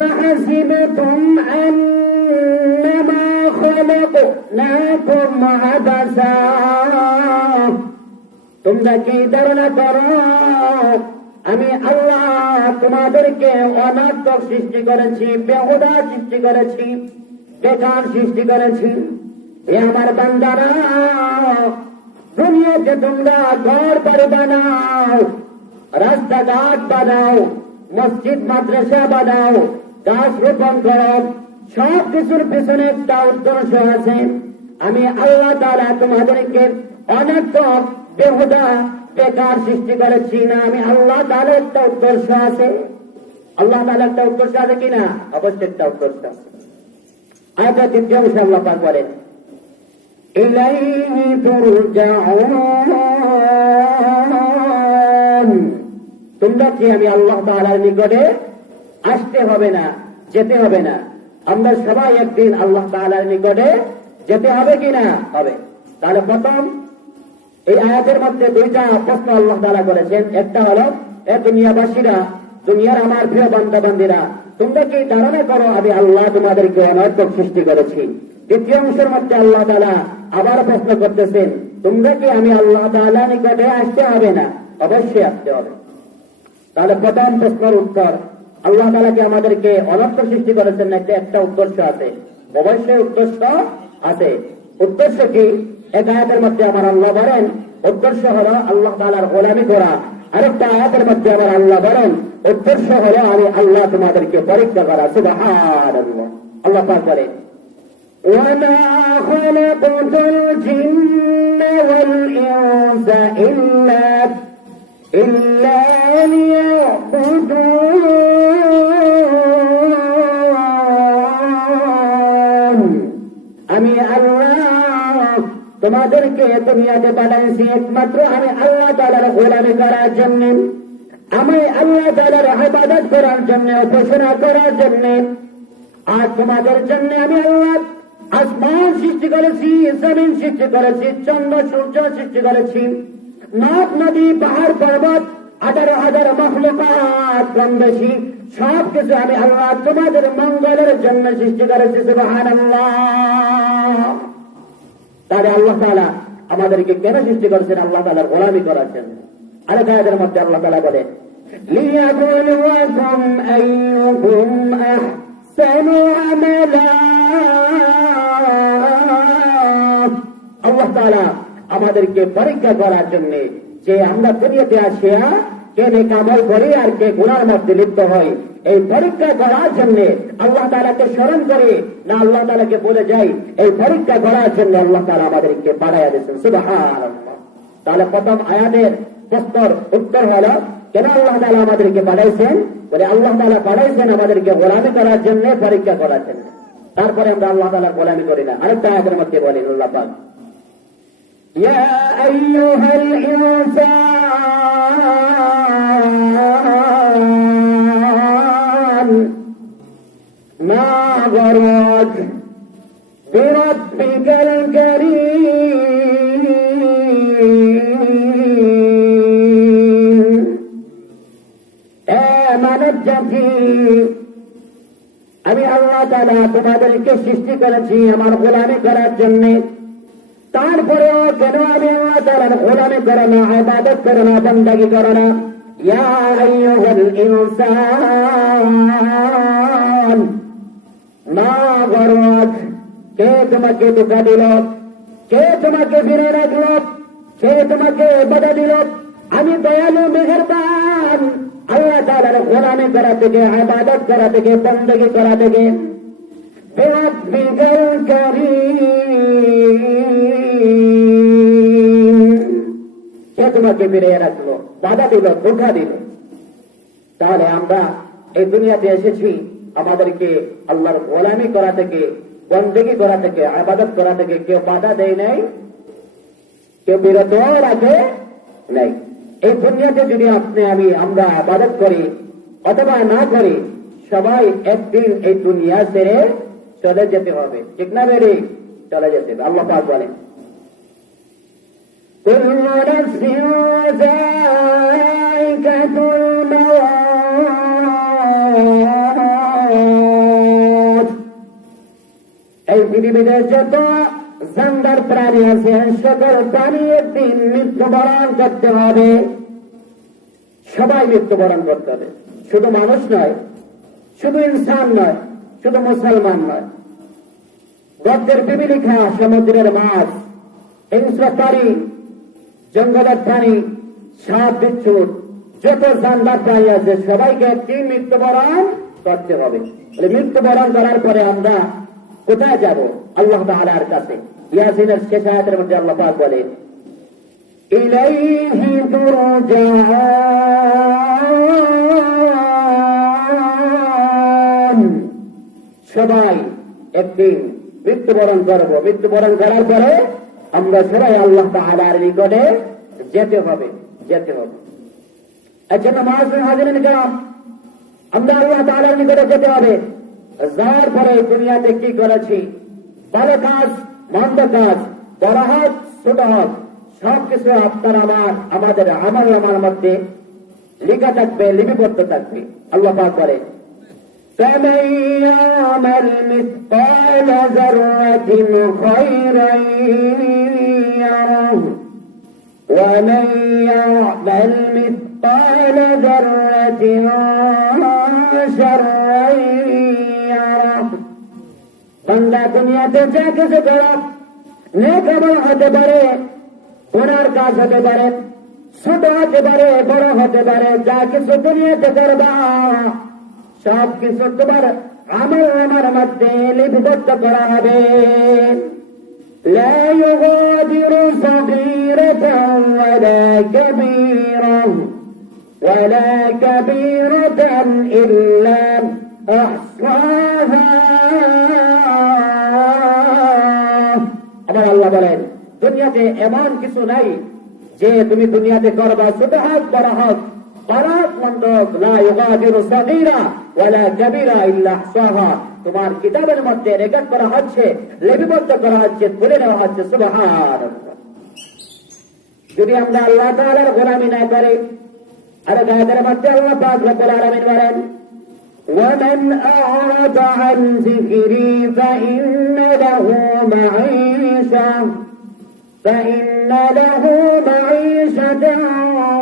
حسبتم أنما خلقناكم عبثا তোমরা কি ধারণা করো আমি আল্লাহ তোমাদেরকে অনাত্মক সৃষ্টি করেছি বেহুদা সৃষ্টি করেছি বেকার সৃষ্টি করেছি এ আমার বান্দারা দুনিয়াতে তোমরা ঘর বাড়ি বানাও রাস্তাঘাট বানাও মসজিদ মাদ্রাসা বানাও গাছ রোপণ করো সব কিছুর পিছনে একটা উদ্দেশ্য আছে। আমি আল্লাহ তারা তোমাদেরকে অনর্থক বেহুদা, বেকার সৃষ্টি করেছি না, আমি আল্লাহ তাহলে একটা উদ্দেশ্য আছে। আল্লাহ তাহলে একটা উদ্দেশ্য আছে কিনা? অবশ্যই একটা উদ্দেশ্য আছে। আয়তা দ্বিতীয় অংশে আল্লাহ পাক বলেন তুরজাউন। তোমরা কি আমি আল্লাহ তাআলার নিকটে আসতে হবে না, যেতে হবে না। আমরা সবাই একদিন আল্লাহ তাআলার নিকটে যেতে হবে কিনা হবে। তাহলে প্রথম এই আয়াতের মধ্যে দুইটা প্রশ্ন আল্লাহ তাআলা করেছেন। একটা হলো, এ দুনিয়াবাসীরা, দুনিয়ার আমার প্রিয় বান্ধা বান্দিরা তোমরা কি ধারণা করো আমি আল্লাহ তোমাদেরকে অনর্থক সৃষ্টি করেছি? দ্বিতীয় অংশের মধ্যে আল্লাহ তালা আবার প্রশ্ন করতেছেন, তোমরা কি আমি আল্লাহ তাআলা নিকটে আসতে হবে না? অবশ্যই আসতে হবে। তাহলে প্রথম প্রশ্নের উত্তর আল্লাহ তালা কি আমাদেরকে অনর্থ সৃষ্টি করেছেন না একটা একটা উদ্দেশ্য আছে অবশ্যই উদ্দেশ্য আছে উদ্দেশ্য কি এক আয়াতের মধ্যে আমার আল্লাহ বলেন উদ্দেশ্য হলো আল্লাহ তালার গোলামি করা আরেকটা আয়াতের মধ্যে আমার আল্লাহ বলেন উদ্দেশ্য হলো আমি আল্লাহ তোমাদেরকে পরীক্ষা করা সুবাহ আল্লাহ পাক বলেন وما خلقت الجن والإنس إلا إلا ليعبدون আমি আল্লাহ তোমাদেরকে দুনিয়াতে পাঠাইছি একমাত্র আমি আল্লাহ তালার গোলামি করার জন্য আমি আল্লাহ তালার ইবাদত করার জন্য উপাসনা করার জন্য আর তোমাদের জন্য আমি আল্লাহ আসমান সৃষ্টি করেছি জমিন সৃষ্টি করেছি চন্দ্র সূর্য সৃষ্টি করেছি নদ নদী পাহাড় পর্বত হাজার হাজার মখলুকাত কম বেশি সব কিছু আমি আল্লাহ তোমাদের মঙ্গলের জন্য সৃষ্টি করেছি সুবাহান তাহলে আল্লাহ তালা আমাদেরকে কেন সৃষ্টি করেছেন আল্লাহ তালার গোলামি করার জন্য আরেক আয়াতের মধ্যে আল্লাহ তালা বলে ليبلوكم أيكم أحسن عملا আল্লাহ তাআলা আমাদেরকে পরীক্ষা করার জন্য যে আমরা দুনিয়াতে আসিয়া কে নেক আমল করি আর কে গুনার মধ্যে লিপ্ত হয়, এই পরীক্ষা করার জন্য আল্লাহ তাআলাকে স্মরণ করে, না আল্লাহ তাআলাকে বলে যাই, এই পরীক্ষা করার জন্য আল্লাহ তাআলা আমাদেরকে পাঠাইয়া দিয়েছেন। সুবহানাল্লাহ। তাহলে প্রথম আয়াতের প্রশ্নর উত্তর হলো, কেন আল্লাহ তাআলা আমাদেরকে পাঠাইছেন বলে আল্লাহ তাআলা পাঠাইছেন আমাদেরকে গোলামি করার জন্য, পরীক্ষা করার জন্য। তারপরে আমরা আল্লাহ তাআলার গোলামি করি না। আরেকটা আয়াতের মধ্যে বলেন আল্লাহ পাক। يا أيها الإنسان ما غرك بربك الكريم آمنت জাতি আমি আল্লাহ তাআলা তোমাদেরকে সৃষ্টি করেছি আমার গোলামি করার জন্যে তারপরেও কেন আমি আল্লাহ তালার গোলামি করে না আবাদত করে না বন্দাগি করে না ইয়া আইয়ুহাল ইনসান মা গরত কে তোমাকে ধোকা দিল কে তোমাকে ফিরে রাখল কে তোমাকে বাধা দিল আমি দয়ালু মেহেরবান আল্লাহ তালার গোলামি করা থেকে আবাদত করা থেকে বন্দগি করা থেকে بربك الكريم সে তোমাকে রাখল বাধা দিল ধোকা দিল। তাহলে আমরা এই দুনিয়াতে এসেছি, আমাদেরকে আল্লাহর গোলামি করা থেকে, বন্দেগি করা থেকে, আবাদত করা থেকে কেউ বাধা দেয় নাই, কেউ বিরত রাখে নাই। এই দুনিয়াতে যদি আপনি, আমি, আমরা আবাদত করি অথবা না করি, সবাই একদিন এই দুনিয়া ছেড়ে চলে যেতে হবে। ঠিক না বেরে চলে যেতে হবে। আল্লাহ পাক বলেন كل نفس ذائقة الموت এই পৃথিবীতে যত জানদার প্রাণী আছে সকল প্রাণী একদিন মৃত্যুবরণ করতে হবে সবাই মৃত্যুবরণ করতে হবে শুধু মানুষ নয় শুধু ইনসান নয় শুধু মুসলমান নয় গদ্যের পিপিলিখা সমুদ্রের মাছ হিংস্র প্রাণী জঙ্গলের প্রাণী সাপ বিচ্ছুর যত জানবার প্রাণী আছে, সবাইকে একটি মৃত্যুবরণ করতে হবে। মৃত্যুবরণ করার পরে আমরা কোথায় যাব? আল্লাহ তাআলার কাছে। ইয়াসিনের শেষ আয়াতের মধ্যে আল্লাহ পাক বলে, ইলাইহি তুরজাউন। সবাই একদিন মৃত্যুবরণ করব। মৃত্যুবরণ করার পরে আমরা সবাই আল্লাহ তাআলার নিকটে যেতে হবে যেতে হবে। জন্য মহাজন হাজিরেন গ্রাম আমরা আল্লাহ তাআলার নিকটে যেতে হবে। যাওয়ার পরে দুনিয়াতে কি করেছি? ভালো কাজ, মন্দ কাজ, বড় হোক, ছোট হোক, সবকিছু আপনার আমার, আমাদের আমার আমার মধ্যে লেখা থাকবে, লিপিবদ্ধ থাকবে। আল্লাহ পাক করে فمن يعمل مثقال ذرة خيرا يره ومن يعمل مثقال ذرة شرا يره বান্দা দুনিয়াতে যা কিছু করো নেক আমল হতে পারে ওনার কাজ হতে পারে ছোট হতে পারে বড় হতে পারে যা কিছু দুনিয়াতে করবা সব কিছু তোমার আমল আমার মধ্যে লিপিবদ্ধ করা হবে لا يغادر صغيرة ولا كبيرة ولا كبيرة إلا أحصاها আবার আল্লাহ বলেন দুনিয়াতে এমন কিছু নাই যে তুমি দুনিয়াতে করবা ছোট হোক বড় হোক খারাপ মন্দ হোক, লা ইউগাদিরু সাগীরা ওয়ালা কাবীরা ইল্লা আহসাহা তোমার কিতাবের মধ্যে রেকর্ড করা হচ্ছে লিপিবদ্ধ করা হচ্ছে তুলে নেওয়া হচ্ছে সুবহানাল্লাহ যদি আমরা আল্লাহ তাআলার গোলামি না করি আর গায়ের মধ্যে আল্লাহ পাক রব্বুল আলামিন বলেন ومن أعرض عن ذكري فإن له معيشة فإن له معيشة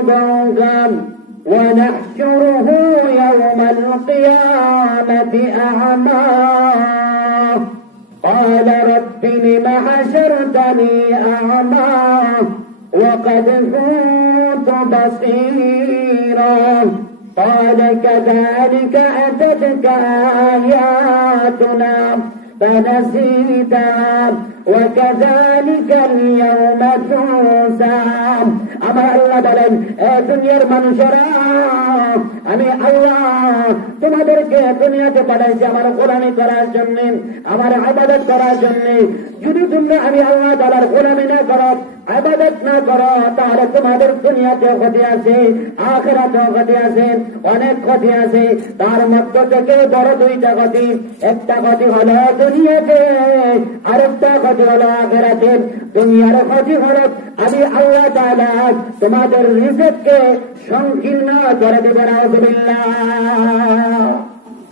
ضنكا ونحشره يوم القيامة أعمى قال رب لم حشرتني أعمى وقد كنت بصيرا قال كذلك أتتك آياتنا فنسيتها وكذلك اليوم تنسى আমার আল্লাহ বলেন এ দুনিয়ার মানুষেরা আমি আল্লাহ তোমাদেরকে দুনিয়াতে পাঠাইছি আমার গোলামি করার জন্য, আমার আবাদত করার জন্য। যদি তোমরা আমি আল্লাহ তালার গোলামি না করো, আবাদত না করো, তাহলে তোমাদের দুনিয়াতে ক্ষতি আছে, আখেরাতেও ক্ষতি আছে, অনেক ক্ষতি আছে। তার মধ্য থেকে বড় দুইটা ক্ষতি। একটা ক্ষতি হলো দুনিয়াতে, আরেকটা ক্ষতি হলো আখেরাতে। দুনিয়ার ক্ষতি হলো আমি আল্লাহ তাআলা তোমাদের রিজেককে সংকীর্ণ করে দেবে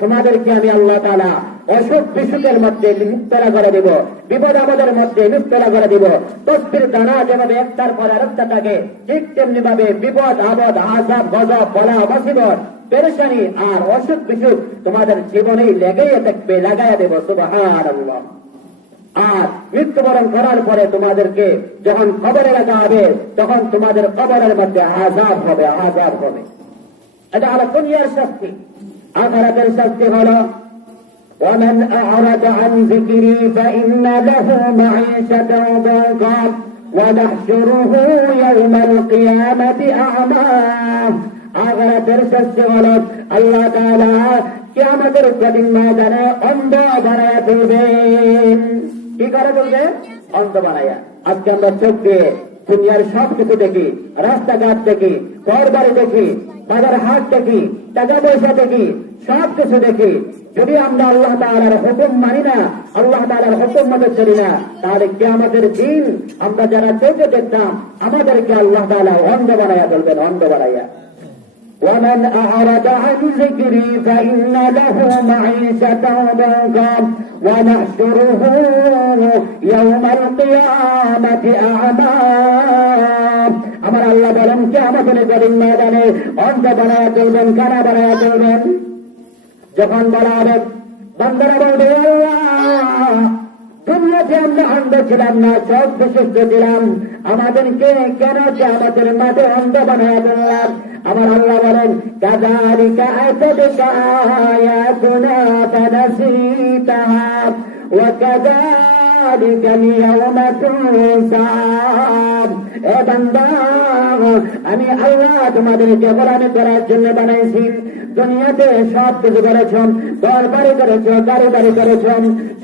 তোমাদেরকে আমি আল্লাহ তালা অসুখ বিসুখের মধ্যে মুক্তরা করে দিব, বিপদ আমাদের মধ্যে মুক্তরা করে দিব। তসবির যেভাবে একটার পর আরেকটা থাকে, ঠিক তেমনি ভাবে বিপদ আপদ, আজাব, গজব, বলা পেরেশানি আর অসুখ বিসুখ তোমাদের জীবনেই লেগেই থাকবে, লাগাইয়া দেব আল্লাহ আর মৃত্যুবরণ করার পরে তোমাদেরকে যখন কবরে রাখা হবে, তখন তোমাদের কবরের মধ্যে আজাব হবে আজাব হবে। এটা হলো দুনিয়ার শাস্তি আখরাতের শাস্তি হলো ومن أعرض عن ذكري فإن له معيشة ضنكا ونحشره يوم القيامة أعمى আখরাতের শাস্তি হলো আল্লাহ তাআলা কিয়ামতের কঠিন ময়দানে অন্ধ বানায়া তুলবেন কি করে বলবে অন্ধ বানায়া আজকে আমরা চোখ দিয়ে দুনিয়ার সব কিছু দেখি, রাস্তাঘাট দেখি ঘর বাড়ি দেখি বাজার হাট দেখি টাকা পয়সা দেখি সব কিছু দেখি। যদি আমরা আল্লাহ তালার হুকুম মানি না, আল্লাহ তালার হুকুম মতো চলি না, তাহলে কি আমাদের দিন আমরা যারা চোখে দেখতাম, আমাদেরকে আল্লাহ তালা অন্ধ বানাইয়া বলবেন, অন্ধ বানাইয়া। ومن أعرض عن ذكري فإن له معيشة ضنكا ونحشره يوم القيامة أعمى আমার আল্লাহ বলেন কে আমাদের করিম ময়দানে অন্ত বানায় তুলবেন কানা বানায় তুলবেন যখন বলা হবে বান্দারা বলবে আল্লাহ দুনিয়াতে আমরা অন্ধ ছিলাম না সব বিশিষ্ট ছিলাম আমাদেরকে কেন যে আমাদের মাঝে অন্ধ বানায় দিলাম আমার আল্লাহ বলেন কাজারিকা আয়াতুকা আয়াতুনা ফানাসিতাহা আমি আল্লাহ তোমাদেরকে গোলামি করার জন্য বানাইছি। দুনিয়াতে সব কিছু করেছ ঘর বাড়ি করেছ গাড়ি বাড়ি করেছ,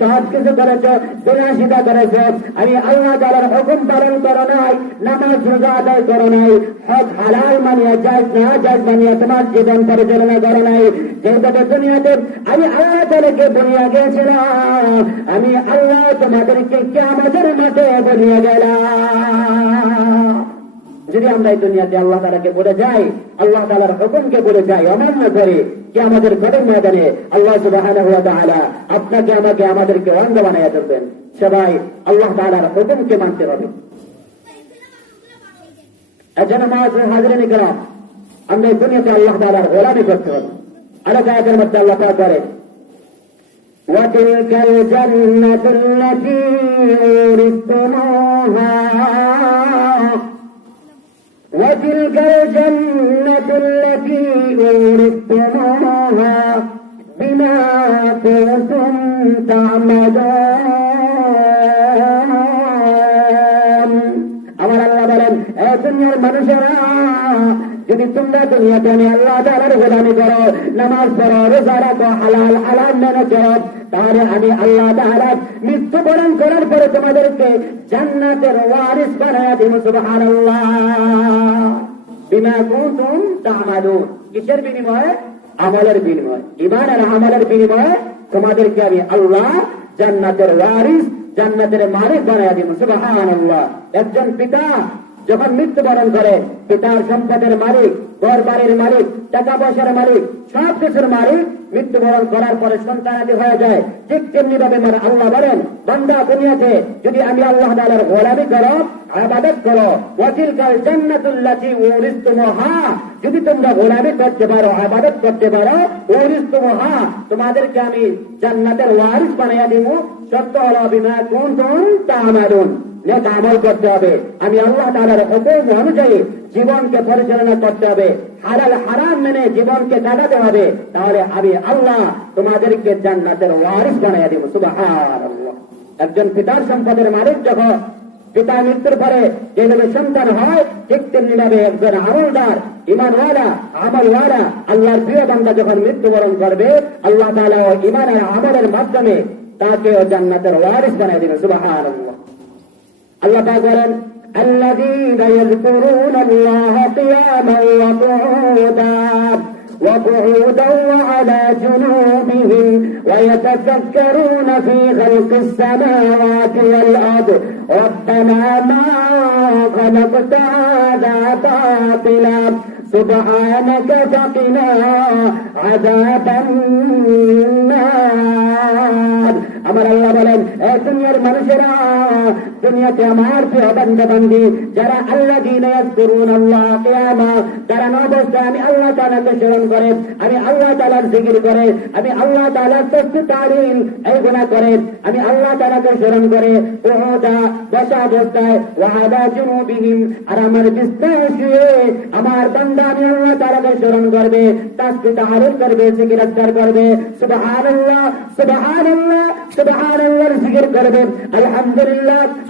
সব কিছু করেছ বিলাসিতা করেছ। আমি আল্লাহ তালার হুকুম পালন করো নাই, নামাজ রোজা আদায় করো নাই হক হালাল মানিয়া যাই না যাই মানিয়া তোমার জীবন পরিচালনা করো নাই। যেহেতু দুনিয়াতে আমি আল্লাহ তালাকে বলিয়া গেছিলাম, আমি আল্লাহ তোমাদেরকে কে আমাদের মাঠে বলিয়া গেলাম। যদি আমরা এই দুনিয়াতে আল্লাহ তালাকে বলে যাই আল্লাহ তালার হুকুমকে বলে যাই অমান্য করে কি আমাদের ঘরের ময়দানে আল্লাহ সুবাহ আপনাকে আমাকে আমাদেরকে অন্ধ বানাইয়া ধরবেন সবাই আল্লাহ তালার হুকুমকে মানতে হবে এজন্য মাছ হাজরে নিকলাম আমরা এই দুনিয়াতে আল্লাহ তালার গোলামি করতে হবে আরো গায়কের মধ্যে আল্লাহ তালা করেন وتلك الجنة التي أورثتموها وتلك الجنة التي أورثتموها بما كنتم تعملون আমার আল্লাহ বলেন এ দুনিয়ার মানুষেরা যদি তোমরা দুনিয়াতে আমি আল্লাহ তালার গোলামি করো নামাজ পড়ো রোজা রাখো হালাল হালাল মেনে চলো তাহলে আমি আল্লাহ তাহারা মৃত্যুবরণ করার পরে তোমাদেরকে জান্নাতের ওয়ারিস বানায় দিব সুবহান বিমা কুন্তুম তা'মালুন কিসের বিনিময়ে? আমলের বিনিময়। ইমান আর আমলের বিনিময়ে তোমাদেরকে আমি আল্লাহ জান্নাতের ওয়ারিস, জান্নাতের মালিক বানায় দিব। সুবহানাল্লাহ। একজন পিতা যখন মৃত্যুবরণ করে পিতার সম্পদের মালিক ঘর বাড়ির মালিক টাকা পয়সার মালিক সব কিছুর মালিক মৃত্যুবরণ করার পরে সন্তানাদি হয়ে যায়। ঠিক তেমনি ভাবে মানে আল্লাহ বলেন, বান্দা দুনিয়াতে যদি আমি আল্লাহ তালার গোলামি করো, আবাদত করো ওয়াকিল কাল জান্নাতুল্লাহি ওরিস্তুমহা যদি তোমরা গোলামি করতে পারো, আবাদত করতে পারো ওরিস্তুমহা তোমাদেরকে আমি জান্নাতের ওয়ারিস বানাইয়া দিব। সত্য হলো, বিমা কোন তা আমারুন নেক আমল করতে হবে। আমি আল্লাহ তালার হুকুম অনুযায়ী জীবনকে পরিচালনা করতে হবে। হালাল হারাম মেনে জীবনকে কাটাতে হবে। তাহলে আমি আল্লাহ তোমাদেরকে জান্নাতের ওয়ারিস বানাইয়া দেব। সুবহানাল্লাহ। একজন পিতার সম্পদের মালিক যখন পিতা মৃত্যুর পরে যেভাবে সন্তান হয়, ঠিক তেমনি ভাবে একজন আমলদার, ইমানওয়ালা, আমলওয়ালা, আল্লাহর প্রিয় বান্দা যখন মৃত্যুবরণ করবে, আল্লাহ তালা ইমান আর আমলের মাধ্যমে তাকে জান্নাতের ওয়ারিস বানিয়ে দেবে। সুবহানাল্লাহ। আল্লাহ পাক বলেন الذين يذكرون الله قياما وقعودا وقعودا وعلى جنوبهم ويتفكرون في خلق السماوات والأرض ربنا ما خلقت هذا باطلا سبحانك فقنا عذاب النار আমার আল্লাহ বলেন এ দুনিয়ার মানুষেরা দুনিয়াতে আমার প্রিয় বান্ধবান্ধি, যারা আল্লাহ করুন আল্লাহ কেয়ামা, যারা অবস্থায় আমি আল্লাহ তালাকে স্মরণ করে, আমি আল্লাহ তালার জিকির করে, আমি আল্লাহ তালার তস্তু তারিল এই গুণা করে, আমি আল্লাহ তালাকে স্মরণ করে ওহদা বসা অবস্থায় ওয়াদা জুনুবিহীন আর আমার বিস্তার শুয়ে আমার বান্দা আমি আল্লাহ তালাকে স্মরণ করবে তাস্তি তাহারুল করবে, জিকির আজকার করবে, সুবহানাল্লাহ সুবহানাল্লাহ, সুবহানাল্লাহর জিকির করবে। আলহামদুলিল্লাহ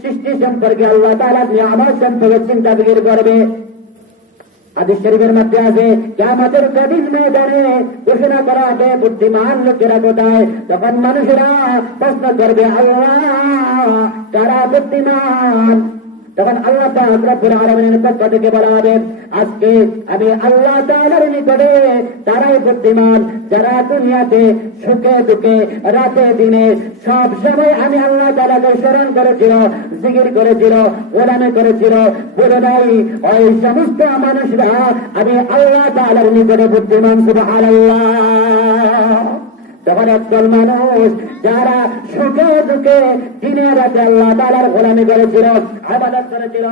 সৃষ্টি সম্পর্কে আল্লাহ তাআলা নিয়ামত সম্পর্কে চিন্তা ফিকির করবে হাদিস শরীফের মধ্যে আছে কেমতের কঠিন ময়দানে ঘোষণা করা হবে বুদ্ধিমান লোকেরা কোথায় তখন মানুষেরা প্রশ্ন করবে আল্লাহ কারা বুদ্ধিমান তখন আল্লাহ রব্বুল আলমিনের পক্ষ থেকে বলা হবে, আজকে আমি আল্লাহ তাআলার নিকটে তারাই বুদ্ধিমান, যারা দুনিয়াতে সুখে দুঃখে, রাতে দিনে সব সময় আমি আল্লাহ তাআলাকে স্মরণ করেছিল, জিকির করেছিল, গোলামি করেছিল বলে নাই ওই সমস্ত মানুষরা আমি আল্লাহ তাআলার নিকটে বুদ্ধিমান, সুবহানাল্লাহ। তখন একদল মানুষ যারা সুখে দুঃখে দিনে রাতে আল্লাহ তালার গোলামি করেছিল আবাদত করেছিল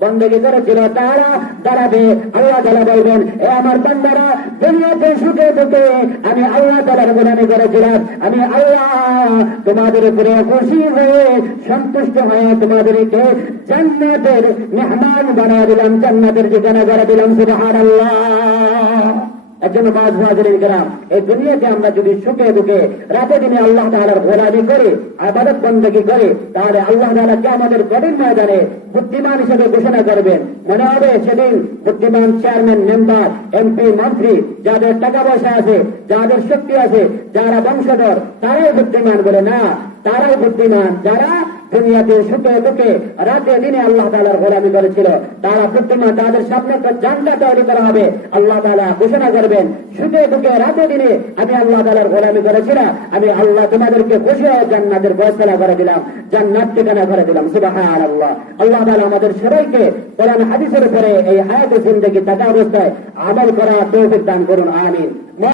বন্দী করেছিল, তারা দাঁড়াবে, আল্লাহ তালা বলবেন, এ আমার বন্দারা, দুনিয়াতে সুখে দুঃখে আমি আল্লাহ তালার গোলামি করেছিলাম। আমি আল্লাহ তোমাদের উপরে খুশি হয়ে, সন্তুষ্ট হয়ে তোমাদেরকে জান্নাতের মেহমান বানা দিলাম, জান্নাতের ঠিকানা করে দিলাম সুবহান আল্লাহ একজন মাঝ হাজারের গ্রাম, এই দুনিয়াতে আমরা যদি সুখে দুঃখে রাতে দিনে আল্লাহ তালার গোলামি করে, আবাদত বন্দী করে, তাহলে আল্লাহ তালাকে আমাদের কঠিন ময়দানে বুদ্ধিমান হিসেবে ঘোষণা করবেন। মনে হবে সেদিন বুদ্ধিমান চেয়ারম্যান, মেম্বার, এমপি, মন্ত্রী, যাদের টাকা পয়সা আছে, যাদের শক্তি আছে, যারা বংশধর, তারাই বুদ্ধিমান বলে না, তারাই বুদ্ধিমান। যারা দুনিয়াতে সুখে দুঃখে রাতে দিনে আল্লাহ তালার গোলামি করেছিল। তারা বুদ্ধিমান তাদের সামনে একটা জানটা তৈরি করা হবে। আল্লাহ তালা ঘোষণা করবেন, সুখে দুঃখে রাতে দিনে আমি আল্লাহ তালার গোলামি করেছিলাম, আমি আল্লাহ তোমাদেরকে খুশি হয়ে জান্নাতের ফয়সলা করে দিলাম, জান্নাত ঠিকানা করে দিলাম। সুবাহান আল্লাহ আল্লাহ তালা আমাদের সবাইকে কোরআন হাদিসের উপরে এই হায়াতে জিন্দগি থাকা অবস্থায় আমল করা তৌফিক দান করুন। আমিন।